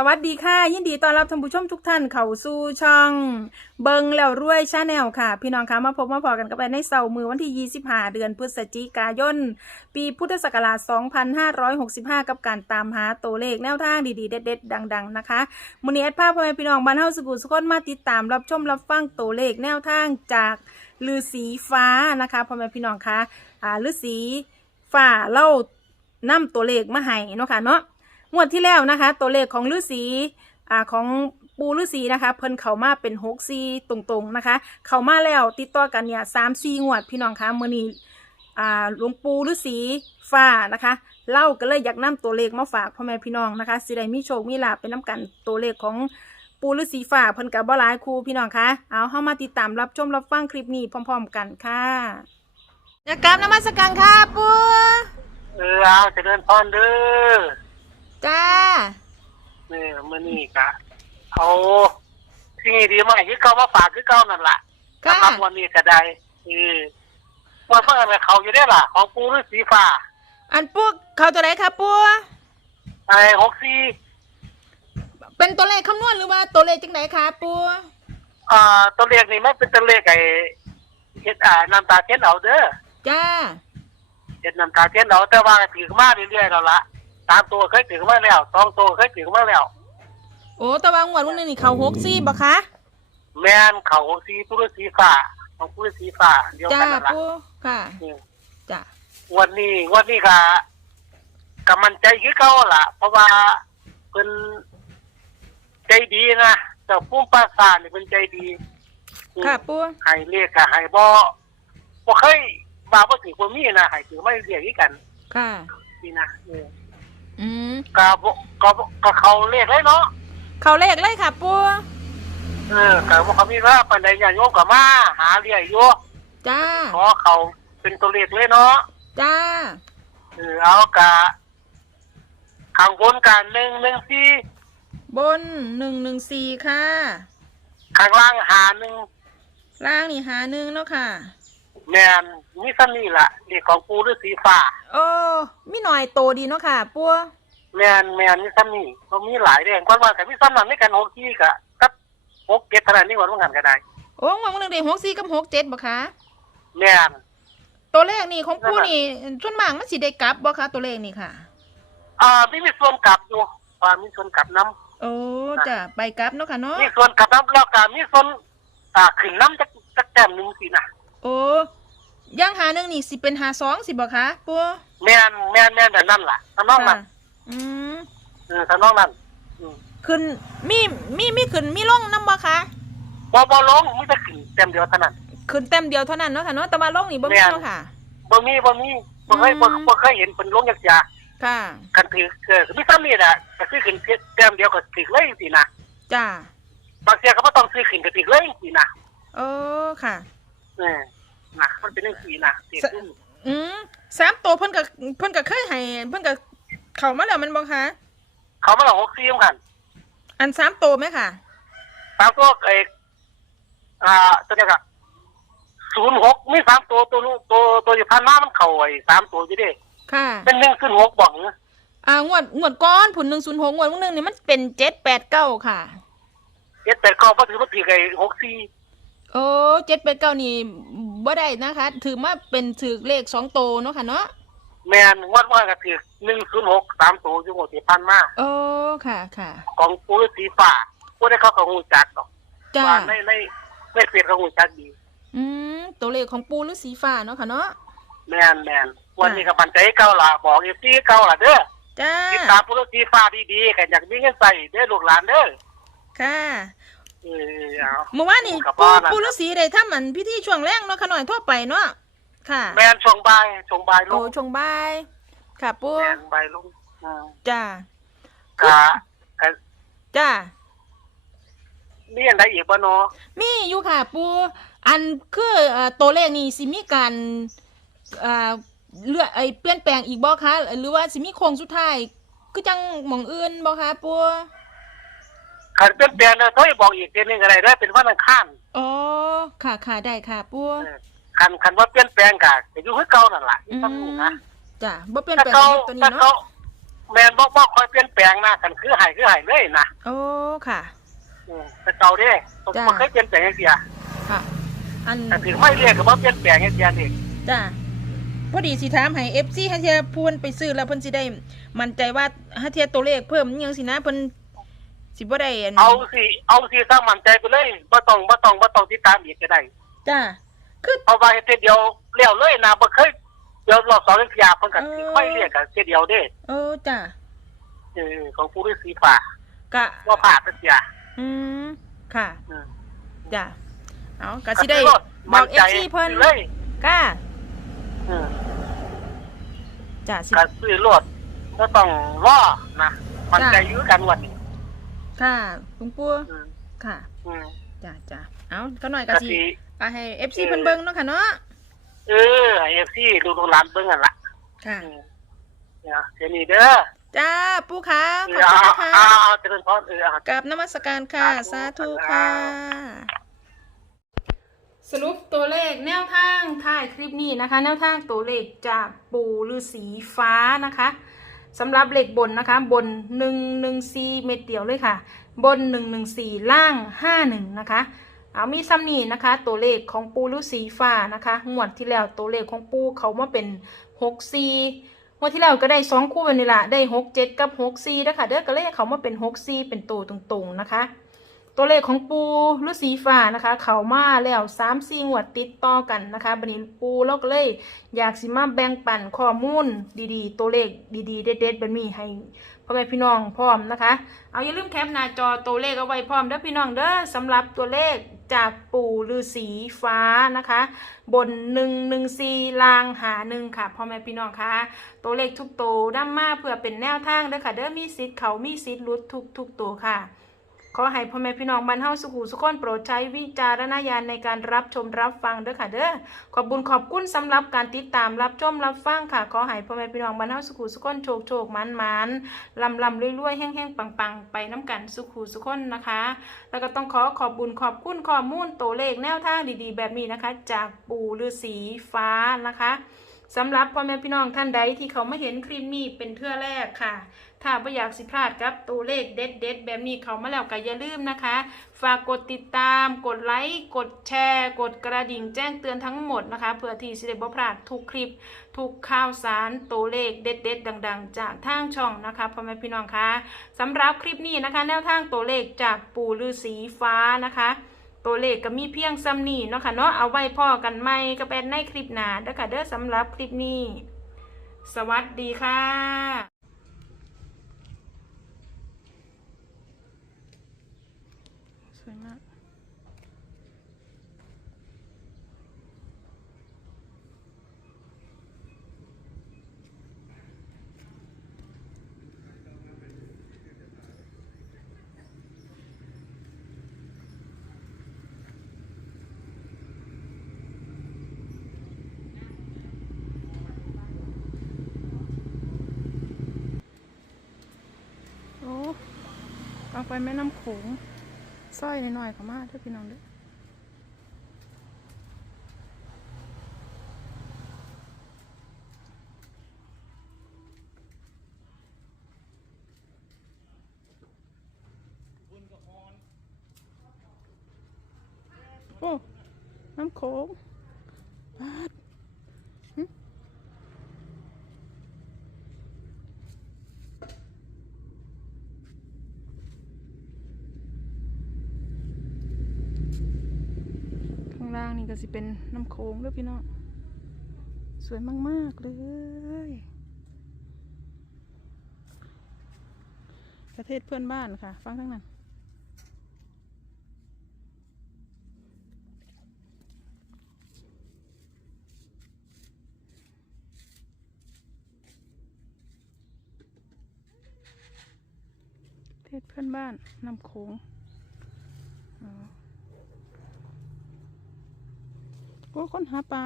สวัสดีค่ะ ยินดีต้อนรับท่านผู้ชมทุกท่านเข้าสู่ช่อง เบิงแล้วรวยชาแนลค่ะ พี่น้องคะมาพบมาพอกันกับแอนในเสาร์มือวันที่ 25 เดือนพฤศจิกายน ปีพุทธศักราช 2565 กับการตามหาตัวเลขแนวทางดีๆ เด็ดๆ ดัง ๆ นะคะมื้อนี้แอดภาพพ่อแม่พี่น้องบ้านเฮาสกุลสุขคนมาติดตามรับชมรับฟังตัวเลขแนวทางจากฤาษีฟ้านะคะพ่อแม่พี่น้องคะอ่าฤาษีฟ้าเล่านำตัวเลขมาให้เนาะค่ะเนาะ งวดที่แล้วนะคะ ตัวเลขของฤาษีอ่าของปูฤาษีนะคะเพิ่นเข้ามาเป็นหกซีตรงๆนะคะ เข้ามาแล้วติดต่อกันเนี่ยสามซีงวดพี่น้องคะเมื่อนี้อ่าหลวงปู่ฤาษีฟ้านะคะเล่าก็เลยอยากนำตัวเลขมาฝากพ่อแม่พี่น้องนะคะสิได้มีโชคมีลาภเป็นน้กันตัวเลขของปูฤาษีฟ้าเพิ่นกับบ่หลายครูพี่น้องคะเอาเข้ามาติดตามรับชมรับฟังคลิปนี้พร้อม ๆ กันค่ะจะกราบนมัสการค่ะปูเออเอาเจะเดินพรเด้อ จ้าเนี่ยมันนี่กะเอาที่นี่ดีมากคือเก่ามาฝากคือเก่านั่นล่ะค่ะ สำหรับวันนี้ก็ได้เออวันเมื่อไงเขาอยู่ได้ล่ะ ของปูฤาษีฟ้าอันปูเขาตัวไหนคะปูไอ้หกสี่เป็นตัวเลขคำนวณหรือว่าตัวเลขจังไหนคะปูอ่าตัวเลขนี่มันเป็นตัวเลขไอ้เฮ็ดอ่าน้ำตาเทียนเอาเด้อจ้า เฮ็ดน้ำตาเทียนเอาแต่ว่าถือมาเรื่อยๆแล้วล่ะ ตามตัวเคยถือมาแล้วสองตัวเคยถือมาแล้ว โอ้แตะวางวันวันนึงนี่เขาหกซี่บ่คะแม่นเขาหกสี่ปูฤาษีฟ้าของปูฤาษีฟ้าเดียวจ้ากันนั่นล่ะปูค่ะ อืมจ้าวันนี้วันนี้ก็กำมันใจคือเก่าล่ะ เพราะว่าเป็นใจดีนะเจ้าพุ่มปราสาทนี่เป็นใจดีค่ะปูให้เรียกกับให้บ่บ่เคยบ่าบ่ถือบ่มีนะให้ถือไม่เรียกอีกกันค่ะ นี่นะเออ อืมก็บ่ก็บ่ก็เขาเรียกเลยเนาะเขาเลขเลยค่ะปูเออก็บ่เขามีว่าปานใดญาติโยมก็มาหาเรียกอยู่จ้า ขอเขาเป็นตัวเลขเลยเนาะจ้า เออเอากะข้างบนกัน114บนหนึ่งหนึ่งสี่ค่ะ ข้างล่างหาหนึ่งล่างนี่หาหนึ่งแล้วค่ะ แมน มีซันนี่ล่ะเด็กของปูฤาษีฟ้าโอ้มีหน่อยโตดีเนาะค่ะปูแมนแมนมีซันนี่ก็มีหลายเรื่องก่อนว่าแต่มีซันนั้นไม่กันหกที่กะกับหกเก็ดเท่านั้นนี่วันว่างันก็ได้โอ้งวดวันนึงเด็กหกสี่กับหกเจ็ดบ่คะแมนตัวเลขนี่ของปูนี่ส่วนมากมันสิได้กลับบ่คะตัวเลขนี่ค่ะอ่ามีมีส่วนกลับอยู่อ่ามีส่วนกลับน้โอ้จ้ะไปกลับเนาะค่ะเนาะำมีส่วนกลับน้ำแล้วก็มีส่วนอ่าขึ้นน้ำจักจักแต้มหนึ่งสินะโอ้ ย่างหาหนึ่งนี่สิเป็นหาสองสิบ่คะปูแมนแมนแมนแต่นั่นล่ะถ้าน้องนั่นอืมเออถ้าน้องนั่นอืมขึ้นมีมีมีขึ้นมีลงน้ำบ่คะบ่บ่ลงมีแต่ขึ้นเต็มเดียวเท่านั้น ขึ้นเต็มเดียวเท่านั้นเนาะค่ะเนาะแต่ว่าลงนี่บ่มีแม่น เนาะค่ะ บ่มีบ่มีบ่เคยบ่อืม บ่เคยเห็นเป็นลงยักษ์ยาค่ะกันถือเออมีซ้ำนี่แหละก็คือขึ้นแต้มเดียวก็ถือเลยสินะจ้าบางเสียก็บ่ต้องซื้อขึ้นก็ถือเลยสินะโอ้ค่ะ เออ นะมันเป็นเรื่องสีนะเสียขึ้นอืมสามตัวเพิ่นก็เพิ่นก็เคยให้เพิ่นก็เข้ามาแล้วแมันบ่คะเขามาหลอกหกซีมกันอันสามตัวไหมค่ะ สามตัวไอ้อ่าตัวเนี้ยก็ศูนย์หกมีสามตัวตัวลูกตัวตัวอยู่พันมามันเข่าไอ้สามตัวอยู่เดิค่ะเป็นหนึ่งขึ้นหกบอกเนอะอ่างวดงวดก้อนผุนหนึ่งศูนย์หกงวดวันหนึ่งนี่มันเป็นเจ็ดแปดเก้าค่ะ เจ็ดแปดเก้าพอถือว่าถือไอ้หกซี โอ้เจ็ดแปดเก้านี่บ่ได้นะคะ ถือมาเป็นถือเลขสองตัวเนาะค่ะเนาะแมนวัดว่าก็ถือหนึ่งศูนย์หกสามตัวอยู่หมดที่พันมาโอ้ค่ะค่ะ ของปูสีฟ้าผู้ได้เขาเขาหูจักหรอกจ้าว่าในในในเฟซเขาหูจักดี อืมตัวเลขของปูหรือสีฟ้าเนาะค่ะเนาะแมนแมนวันนี้ก็ปันใจเก่าล่ะบอกอีซีเก่าล่ะเด้อจ้าติดตามผู้สีฟ้าดีๆกันอยากมีเงินใส่เด้อลูกหลานเด้อค่ะเออเอาเมื่อวานนี่กับปูบ้านน่ะปูฤาษีได้ทำอันพิธีช่วงแรกเนาะขะหน่อยทั่วไปเนาะค่ะแมนช่วงบ่ายช่วงบ่ายลโอ้งชงบายค่ะปูแมนบ่ายลงอ่าจ้ากะกะจ้านี่ยังได้อีกบ่เนาะมีอยู่ค่ะปูอันคือเอ่อตัวเลขนี่สิมีการเอ่อเลือไอเปลี่ยนแปลงอีกบ่คะหรือว่าสิมีโค้งสุดท้ายคือจังหมองอื่นบ่คะปู คันเปลี่ยนแปลงเด้อโทรบอกอีกเดือนหนึงก็ได้เด้อเป็นวันอังคารอ๋อค่ะค่ะได้ค่ะปูเออคันคันว่าเปลี่ยนแปลงก็จะอยู่คือเก่านั่นล่ะอืต้องมนี่นะจ้ะบ่เปลี่ยนถ้าแปลงเขาตัวนี้ถ้าเขาเนาะแม่นบ่บ่ค่อยเปลี่ยนแปลงนะกันคือหายคือหายเลยนะโอ้ค่ะ อืมแต่เก่าเด้บ่จ้ะบ่เคยเปลี่ยนแปลงจังซี่อะค่ะ อัน แต่ถึงไม่เรียกก็บ่เปลี่ยนแปลงจังซี่นี่จ้าพอดีสิถามให้ FC ฮะเทียพูนไปซื้อแล้วเพิ่นสิได้ มั่นใจว่าฮะเทียตัวเลขเพิ่มอิหยังสินะเพิ่น สิบ่ได้อันเอาสิเอาสิสร้างมั่นใจไปเลยบ่ต้องบ่ต้องบ่ต้องติดตามอีกก็ได้จ้าคือเพราะว่าเฮ็ดเทื่อเดียวเลี้ยวเลยนะบ่เคยเดี๋ยวรอบสองจังซี่เพิ่นก็สิค่อยเรียกกันเทื่อเดียวเด้เออจ้าเออของผู้ฤาษีฟ้ากะว่าผ่าดจังซี่อะอืมค่ะอืมจ้าเอาก็สิได้ก็บมั่อนกใจ FC เพิ่นเลยก้าอืมจ้าสิก็ซื้อรถบ่ต้องรอนะมั่นใจอยู่กันวันนี้ ค่ะลุงปู่อืมค่ะอืมจ้าจ้าเอาก็หน่อยก็ก็สิสิอะให้ FC เพิ่นเบิ่งเนาะค่ะเนาะเออไอ้ซี่ลูกๆหลานเบิ่งกันล่ะค่ะ อืมเนี่ยเดี๋ยวนี้เด้อจ้าปู่ค่ะเอขอบอคุณเอานะคะเอาเอาเจริญพรเออเอา กับนมัสการค่ะ สาสาธุธุค่ะ สรุปตัวเลขแนวทางท้ายคลิปนี้นะคะ แนวทางตัวเลขจากปู่ฤาษีฟ้านะคะ สำหรับเลขบนนะคะ บน114เม็ดเดียวเลยค่ะ บน114ล่าง51นะคะ เอามีซ้ำนี่นะคะ ตัวเลขของปูฤาษีฟ้านะคะงวดที่แล้วตัวเลขของปูเขามาเป็น64งวดที่แล้วก็ได้สองคู่แบบนี้ละได้67กับ64นะคะเด้อก็เลขเขามาเป็น64เป็นตัวตรงๆนะคะ ตัวเลขของปูฤาษีฟ้านะคะ เขามาแล้วสามสี่งวดติดต่อกันนะคะบันนี้ปูเราก็เลยอยากสิมาแบ่งปันข้อมูลดีๆ ตัวเลขดีๆ เด็ดๆบบนี้ให้พ่อแม่พี่น้องพร้อมนะคะ เอาอย่าลืมแคปหน้าจอตัวเลขเอาไว้พร้อมเด้อพี่น้องเด้อสำหรับตัวเลขจากปู่ฤาษีฟ้านะคะ บนหนึ่งหนึ่งสี่ลางหาหนึ่งค่ะพ่อแม่พี่น้องคะตัวเลขทุกตัวด้ามาเพื่อเป็นแนวทางเด้อค่ะ เด้อมีสิทธิ์เขามีสิทธิ์หลุดทุกทุกๆตัวค่ะ ขอให้พ่อแม่พี่น้องบรรเทาสุขุสุขคนโปรดใช้วิจารณญาณในการรับชมรับฟังเด้อค่ะเด้อขอบบุญขอบคุณสำหรับการติดตามรับชมรับฟังค่ะขอให้พ่อแม่พี่น้องบรรเทาสุขุสุขคนโชคโชคมันมันลำลำรวยๆแห้งๆปังๆ ไปน้ำกันสุขุสุขคนนะคะ แล้วก็ต้องขอขอบบุญขอบคุณข้อมูลตัวเลขแนวทางดีๆ แบบนี้นะคะ จากปู่ฤาษีฟ้านะคะ สำหรับพ่อแม่พี่น้องท่านใดที่เขาไม่เห็นคลิปนี้เป็นเทื่อแรกค่ะ ถ้าไม่อยากสิพลาดกับตัวเลขเด็ดๆแบบนี้เขามาแล้วก็อย่าลืมนะคะ ฝากกดติดตาม กดไลค์กดแชร์ กดกระดิ่งแจ้งเตือนทั้งหมดนะคะเพื่อที่จะได้บ่พลาดทุกคลิป ทุกข่าวสารตัวเลขเด็ดๆดัง ๆ จากทางช่องนะคะพ่อแม่พี่น้องคะสำหรับคลิปนี้นะคะ แนวทางตัวเลขจากปู่ฤาษีฟ้านะคะ ตัวเลขก็มีเพียงซ้ำนี่เนาะค่ะเนาะเอาไว้พ่อกันไหมก็เป็นในคลิปหน้าเด้อค่ะเด้อสำหรับคลิปนี้ สวัสดีค่ะ สวยมาก โอ้เอา ไปแม่น้ำโขงสร้อยหน่อยๆขามาเด้อพี่น้องเด้อโอ้ น้ำโขงปาดหึข้าง ล่างนี่ก็สิเป็นน้ำโขงเด้อพี่น้องสวยมาก ๆ เลย ประเทศเพื่อนบ้านค่ะ ฟังทั้งนั้น ประเทศเพื่อนบ้านน้ำโขงอ๋อโอ้คนหาปลา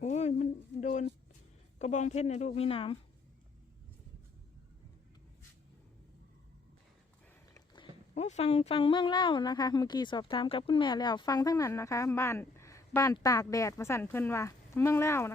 โอ้ย มันโดนกระบองเพชรในลูกมีน้ำโอ้ฟังฟังเมืองเล่านะคะ เมื่อกี้สอบถามกับคุณแม่แล้ว ฟังทั้งนั้นนะคะ บ้านบ้านตากแดดประสันเพิ่นว่า เมืองเล่านะ